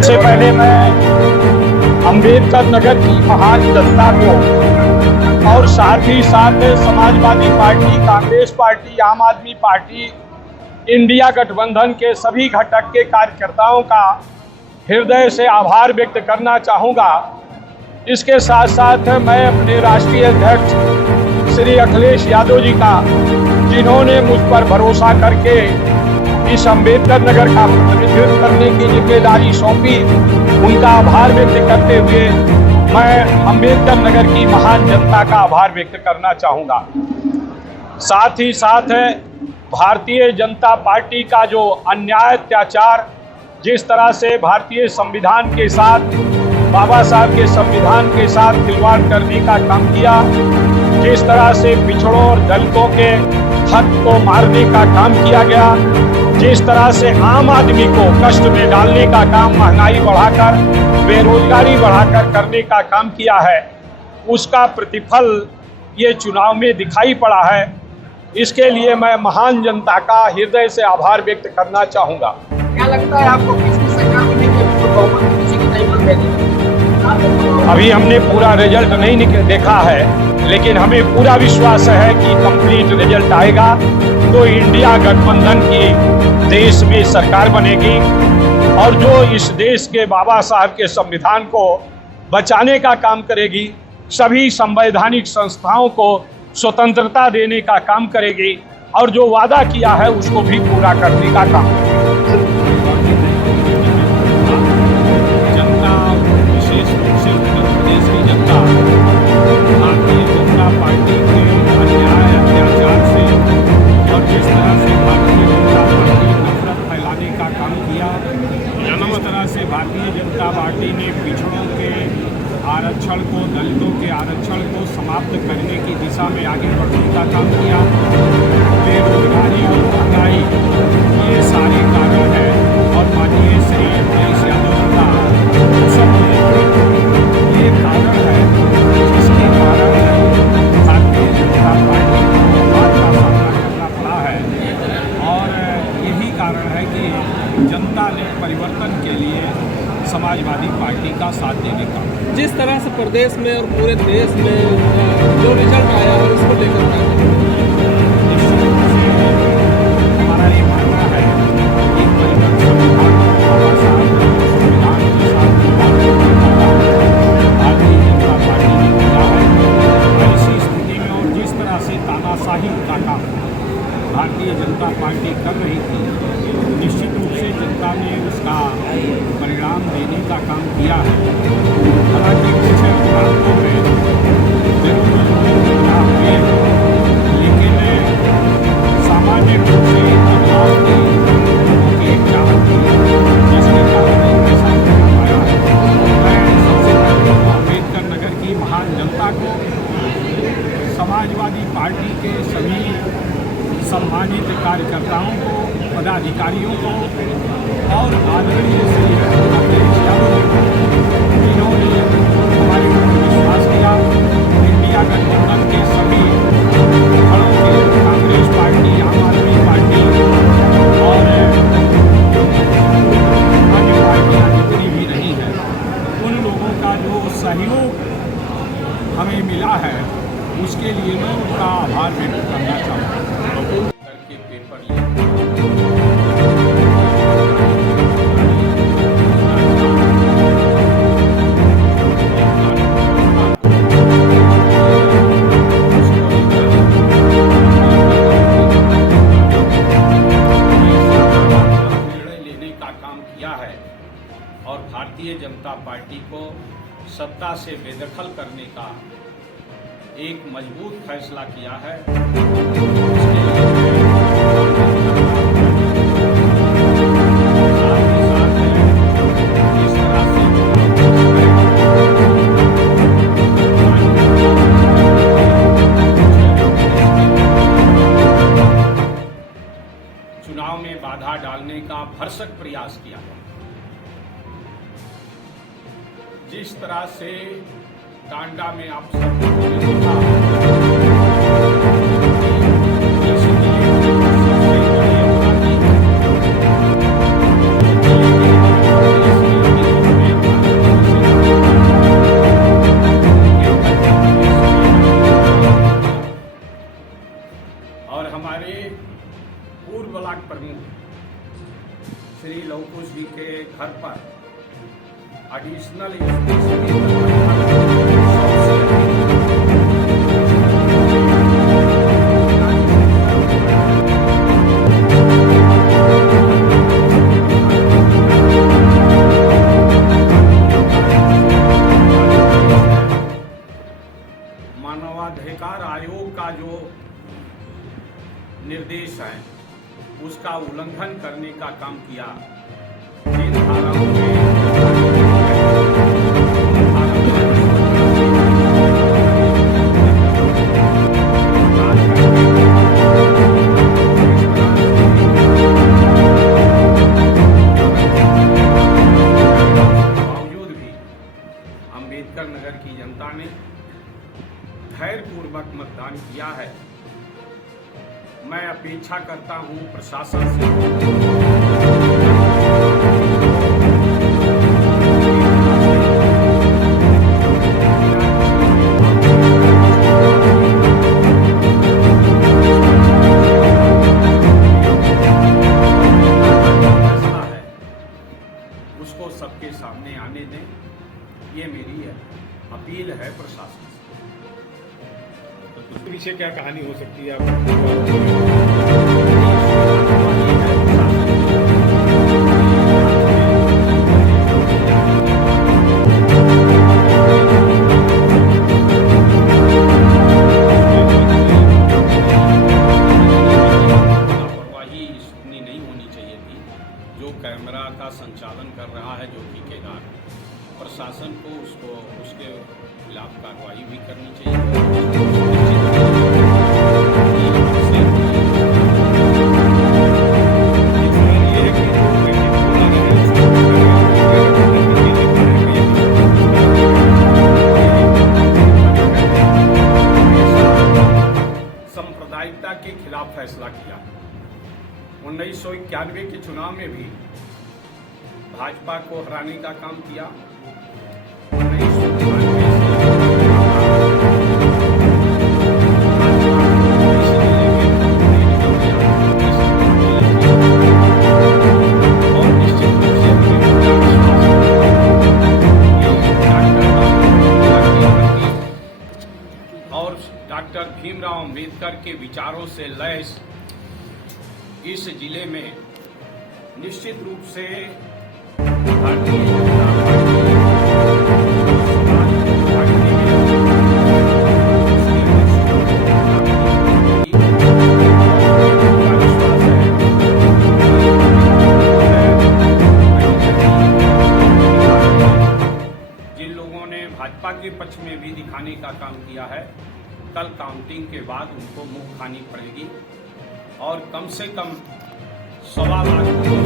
सबसे पहले मैं अम्बेडकर नगर की महान जनता को और साथ ही साथ समाजवादी पार्टी, कांग्रेस पार्टी, आम आदमी पार्टी, इंडिया गठबंधन के सभी घटक के कार्यकर्ताओं का हृदय से आभार व्यक्त करना चाहूँगा। इसके साथ साथ मैं अपने राष्ट्रीय अध्यक्ष श्री अखिलेश यादव जी का, जिन्होंने मुझ पर भरोसा करके इस अम्बेडकर नगर का प्रतिनिधित्व करने की जिम्मेदारी सौंपी, उनका आभार व्यक्त करते हुए मैं अम्बेडकर नगर की महान जनता का आभार व्यक्त करना चाहूँगा। साथ ही साथ भारतीय जनता पार्टी का जो अन्याय, अत्याचार, जिस तरह से भारतीय संविधान के साथ, बाबा साहब के संविधान के साथ खिलवाड़ करने का काम किया, जिस तरह से पिछड़ों और दलितों के हक को मारने का काम किया गया, जिस तरह से आम आदमी को कष्ट में डालने का काम, महंगाई बढ़ाकर, बेरोजगारी बढ़ाकर करने का काम किया है, उसका प्रतिफल ये चुनाव में दिखाई पड़ा है। इसके लिए मैं महान जनता का हृदय से आभार व्यक्त करना चाहूँगा। क्या लगता है आपको किसकी सरकार बनने के बहुमत किसी की नहीं मिलेगी? अभी हमने पूरा रिजल्ट नहीं देखा है, लेकिन हमें पूरा विश्वास है कि कंप्लीट रिजल्ट आएगा तो इंडिया गठबंधन की देश में सरकार बनेगी और जो इस देश के बाबा साहब के संविधान को बचाने का काम करेगी, सभी संवैधानिक संस्थाओं को स्वतंत्रता देने का काम करेगी और जो वादा किया है उसको भी पूरा करने का काम करेगी। जनता, विशेष रूप से उत्तर प्रदेश की जनता, भारतीय जनता पार्टी के अन्याय, अत्याचार से और जिस तरह से भारतीय जनता पार्टी नफरत फैलाने का काम किया, जिस तरह से भारतीय जनता पार्टी ने पिछड़ों के आरक्षण को, दलितों के आरक्षण को समाप्त करने की दिशा में आगे बढ़ने का काम किया, बेरोजगारी और महंगाई, ये सारे कारण हैं और माननीय श्री अखिलेश यादव जी का सब ये कारण है जिसके कारण भारतीय जनता पार्टी को बात का सामना करना पड़ा है और यही कारण है कि जनता ने परिवर्तन के लिए समाजवादी पार्टी का साथ देने का, जिस तरह से प्रदेश में और पूरे देश में जो रिजल्ट आया है उसको लेकर निश्चित रूप से हमारा ये मानना है कि परिवर्तन संविधान बाबा साहब के संविधान के साथ भारतीय जनता पार्टी ने किया है। ऐसी स्थिति में और जिस तरह से तानाशाही का काम भारतीय जनता पार्टी कर रही थी, निश्चित रूप से जनता ने उसका परिणाम देने का काम किया है। हालांकि कुछ प्रांतों में जरूर बदलाव हुए, लेकिन सामान्य रूप से बदलाव की लोगों की एक चाहत थी, जिसके कारण उनके साथ रहना पाया है। मैं सबसे पहले अम्बेडकर नगर की महान जनता को, समाजवादी पार्टी के सभी सम्मानित कार्यकर्ताओं को, पदाधिकारियों को और आदरणीय श्री अखिलेश यादव जी को, जिन्होंने हमारे ऊपर विश्वास किया, इंडिया गठबंधन के सभी दलों के, कांग्रेस पार्टी, आम आदमी पार्टी और अन्य पार्टियाँ जितनी भी रही हैं, उन लोगों का जो सहयोग हमें मिला है उसके लिए मैं उनका आभार व्यक्त करना चाहता हूँ। करके पेपर निर्णय लेने का काम किया है और भारतीय जनता पार्टी को सत्ता से बेदखल करने का एक मजबूत फैसला किया है। इसके लिए साथ ही साथ इस तरह से चुनाव में बाधा डालने का भरसक प्रयास किया है। जिस तरह से टांडा में आप सब लोगों ने देखा, सबसे बड़े अपराधी पर एडिशनल एसपी सहित मानवाधिकार आयोग का जो निर्देश है उसका उल्लंघन करने का काम किया। जिन धाराओं में बावजूद भी अंबेडकर नगर की जनता ने धैर्यपूर्वक मतदान किया है। मैं अपेक्षा करता हूं प्रशासन से फैसला है उसको सबके सामने आने दें। ये मेरी अपील है प्रशासन से। उसके पीछे क्या कहानी हो सकती है लापरवाही इतनी नहीं होनी चाहिए थी। जो कैमरा का संचालन कर रहा है जो ठेकेदार, प्रशासन को उसको उसके खिलाफ कार्रवाई भी करनी चाहिए। सांप्रदायिकता के खिलाफ फैसला किया। 1991 के चुनाव में भी भाजपा को हराने का काम किया। 1992 और डॉक्टर भीमराव अंबेडकर के विचारों से लैस इस जिले में निश्चित रूप से भारतीय जनता जिन लोगों ने भाजपा के पक्ष में भी दिखाने का काम किया है, कल काउंटिंग के बाद उनको मुँह खानी पड़ेगी और कम से कम 1.25 लाख